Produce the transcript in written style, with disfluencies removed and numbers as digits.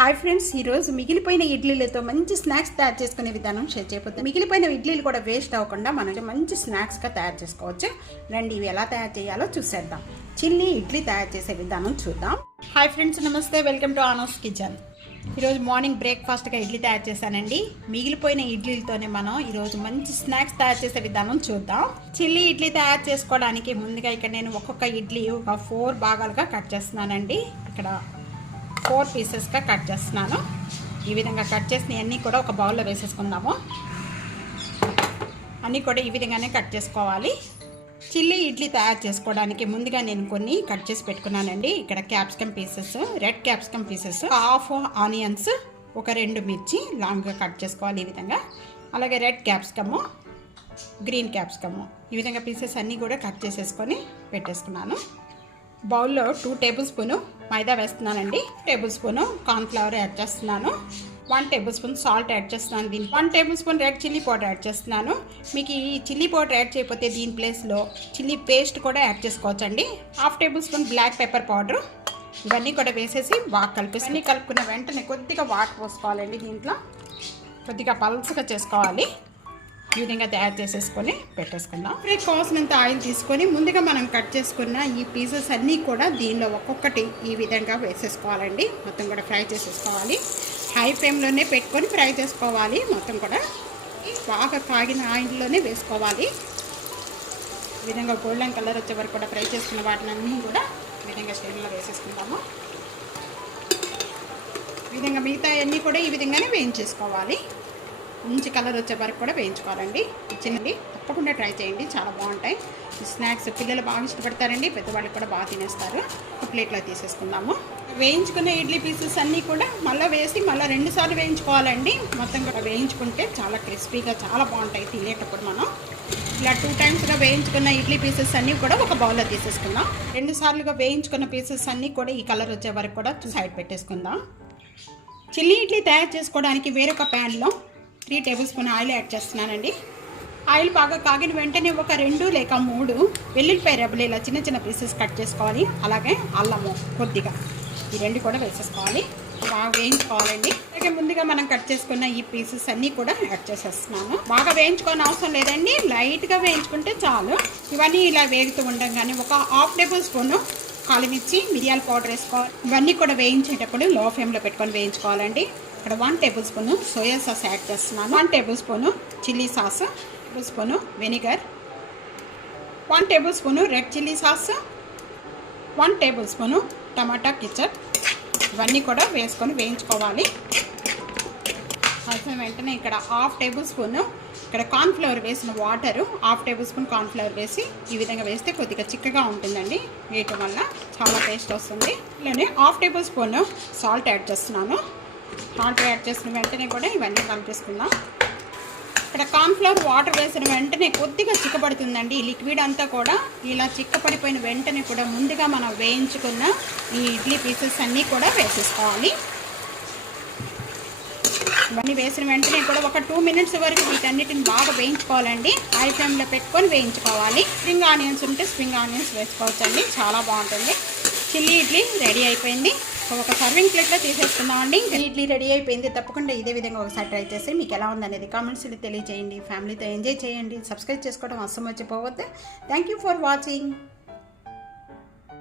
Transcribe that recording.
Hi friends, ఈరోజు మిగిలిపోయిన ఇడ్లీలతో మంచి స్నాక్స్ తయారు చేసుకునే విధానం షేర్ చేయబోతుంది. మిగిలిపోయిన ఇడ్లీలు కూడా వేస్ట్ అవ్వకుండా మనం మంచి స్నాక్స్గా తయారు చేసుకోవచ్చు. రండి, ఇవి ఎలా తయారు చేయాలో చూసేద్దాం. చిల్లీ ఇడ్లీ తయారు చేసే విధానం చూద్దాం. హాయ్ ఫ్రెండ్స్, నమస్తే, వెల్కమ్ టు ఆనూస్ కిచెన్. ఈరోజు మార్నింగ్ బ్రేక్ఫాస్ట్గా ఇడ్లీ తయారు చేశానండి. మిగిలిపోయిన ఇడ్లీలతోనే మనం ఈరోజు మంచి స్నాక్స్ తయారు చేసే విధానం చూద్దాం. చిల్లీ ఇడ్లీ తయారు చేసుకోవడానికి ముందుగా ఇక్కడ నేను ఒక్కొక్క ఇడ్లీ ఒక 4 భాగాలుగా కట్ చేస్తున్నానండి. ఇక్కడ 4 పీసెస్గా కట్ చేస్తున్నాను. ఈ విధంగా కట్ చేసిన అన్నీ కూడా ఒక బౌల్లో వేసేసుకుందాము. అన్నీ కూడా ఈ విధంగానే కట్ చేసుకోవాలి. చిల్లీ ఇడ్లీ తయారు చేసుకోవడానికి ముందుగా నేను కొన్ని కట్ చేసి పెట్టుకున్నానండి. ఇక్కడ capsicum pieces, red capsicum pieces, half onions, ఒక 2 మిర్చి లాంగ్గా కట్ చేసుకోవాలి ఈ విధంగా. అలాగే రెడ్ క్యాప్సికము, గ్రీన్ క్యాప్సికము, ఈ విధంగా పీసెస్ అన్నీ కూడా కట్ చేసేసుకొని పెట్టేసుకున్నాను. బౌల్లో 2 టేబుల్ స్పూను మైదా వేస్తున్నానండి. 1 టేబుల్ స్పూను కార్న్ఫ్లవర్ యాడ్ చేస్తున్నాను. 1 టేబుల్ స్పూన్ సాల్ట్ యాడ్ చేస్తున్నాను. దీనికి 1 table spoon red chilli powder add చేస్తున్నాను. మీకు ఈ చిల్లీ పౌడర్ యాడ్ చేయకపోతే దీని ప్లేస్లో చిల్లీ పేస్ట్ కూడా యాడ్ చేసుకోవచ్చండి. 1/2 table spoon black pepper powder. ఇవన్నీ కూడా వేసేసి బాగా కలిపేసి కలుపుకున్న వెంటనే కొద్దిగా వాటర్ పోసుకోవాలండి. దీంట్లో కొద్దిగా పల్చగా చేసుకోవాలి. ఈ విధంగా తయారు చేసేసుకొని పెట్టేసుకుందాం. ఫ్రై కావాల్సినంత ఆయిల్ తీసుకొని ముందుగా మనం కట్ చేసుకున్న ఈ పీసెస్ అన్నీ కూడా దీనిలో ఒక్కొక్కటి ఈ విధంగా వేసేసుకోవాలండి. మొత్తం కూడా ఫ్రై చేసేసుకోవాలి. హై ఫ్లేమ్లోనే పెట్టుకొని ఫ్రై చేసుకోవాలి. మొత్తం కూడా బాగా కాగిన ఆయిల్లోనే వేసుకోవాలి. ఈ విధంగా గోల్డెన్ కలర్ వచ్చే వరకు కూడా ఫ్రై చేసుకున్న వాటిని అన్నీ కూడా ఈ విధంగా స్టేజ్లో వేసేసుకుందాము. ఈ విధంగా మిగతా అన్నీ కూడా ఈ విధంగానే వేయించేసుకోవాలి. మంచి కలర్ వచ్చే వరకు కూడా వేయించుకోవాలండి. చిన్నది తప్పకుండా ట్రై చేయండి, చాలా బాగుంటాయి ఈ స్నాక్స్. పిల్లలు బాగా ఇష్టపడతారండి, పెద్దవాళ్ళకి కూడా బాగా తినేస్తారు. ఒక ప్లేట్లో తీసేసుకుందాము. వేయించుకున్న ఇడ్లీ పీసెస్ అన్నీ కూడా మళ్ళీ వేసి మళ్ళీ 2 సార్లు వేయించుకోవాలండి. మొత్తం కూడా వేయించుకుంటే చాలా క్రిస్పీగా చాలా బాగుంటాయి తినేటప్పుడు. మనం ఇలా 2 టైమ్స్గా వేయించుకున్న ఇడ్లీ పీసెస్ అన్నీ కూడా ఒక బౌల్లో తీసేసుకుందాం. 2 సార్లుగా వేయించుకున్న పీసెస్ అన్నీ కూడా ఈ కలర్ వచ్చే వరకు కూడా సైడ్ పెట్టేసుకుందాం. చిల్లీ ఇడ్లీ తయారు చేసుకోవడానికి వేరొక ప్యాన్లో 3 టేబుల్ స్పూన్ ఆయిల్ యాడ్ చేస్తున్నానండి. ఆయిల్ బాగా కాగిన వెంటనే ఒక 2 లేక 3 వెల్లుల్లిపాయ రెబ్బలు ఇలా చిన్న చిన్న పీసెస్ కట్ చేసుకోవాలి. అలాగే అల్లము కొద్దిగా, ఈ 2 కూడా వేసేసుకోవాలి. బాగా వేయించుకోవాలండి. అలాగే ముందుగా మనం కట్ చేసుకున్న ఈ పీసెస్ అన్నీ కూడా యాడ్ చేసేస్తున్నాను. బాగా వేయించుకోని అవసరం లేదండి, లైట్గా వేయించుకుంటే చాలు. ఇవన్నీ ఇలా వేగుతూ ఉండగానే ఒక 1/2 టేబుల్ స్పూను కాలిమిర్చి, మిరియాల పౌడర్ వేసుకోవాలి. ఇవన్నీ కూడా వేయించేటప్పుడు లో ఫ్లేమ్లో పెట్టుకొని వేయించుకోవాలండి. ఇక్కడ 1 table spoon soya sauce add చేస్తున్నాను. 1 table spoon chilli sauce, 1 table spoon vinegar, 1 table spoon red chilli sauce, 1 table spoon tomato ketchup. ఇవన్నీ కూడా వేసుకొని వేయించుకోవాలి. అవసరం వెంటనే ఇక్కడ 1/2 టేబుల్ స్పూను ఇక్కడ కార్న్ఫ్లవర్ వేసిన వాటరు, 1/2 టేబుల్ స్పూన్ కార్న్ఫ్లవర్ వేసి ఈ విధంగా వేస్తే కొద్దిగా చిక్కగా ఉంటుందండి. వేయటం వల్ల చాలా టేస్ట్ వస్తుంది. ఇలానే 1/2 టేబుల్ స్పూను సాల్ట్ యాడ్ చేస్తున్నాను. సాల్ట్ యాడ్ చేసిన వెంటనే కూడా ఇవన్నీ కలిపేసుకుందాం. ఇక్కడ కార్న్ఫ్లవర్ వాటర్ వేసిన వెంటనే కొద్దిగా చిక్కబడుతుందండి. ఈ లిక్విడ్ అంతా కూడా ఇలా చిక్కపడిపోయిన వెంటనే కూడా ముందుగా మనం వేయించుకున్న ఈ ఇడ్లీ పీసెస్ అన్నీ కూడా వేసేసుకోవాలి. ఇవన్నీ వేసిన వెంటనే కూడా ఒక 2 మినిట్స్ వరకు వీటన్నిటిని బాగా వేయించుకోవాలండి. హై ఫ్లేమ్లో పెట్టుకొని వేయించుకోవాలి. స్ప్రింగ్ ఆనియన్స్ ఉంటే స్ప్రింగ్ ఆనియన్స్ వేసుకోవచ్చండి, చాలా బాగుంటుంది. చిల్లీ ఇడ్లీ రెడీ అయిపోయింది. ఒక సర్వింగ్ ప్లేట్లో తీసేసుకుందామండి. ఇడ్లీ రెడీ అయిపోయింది. తప్పకుండా ఇదే విధంగా ఒకసారి ట్రై చేసి మీకు ఎలా ఉందనేది కామెంట్స్లో తెలియజేయండి. ఫ్యామిలీతో ఎంజాయ్ చేయండి. సబ్స్క్రైబ్ చేసుకోవడం అస్సలు మర్చిపోవద్దు. Thank you for watching.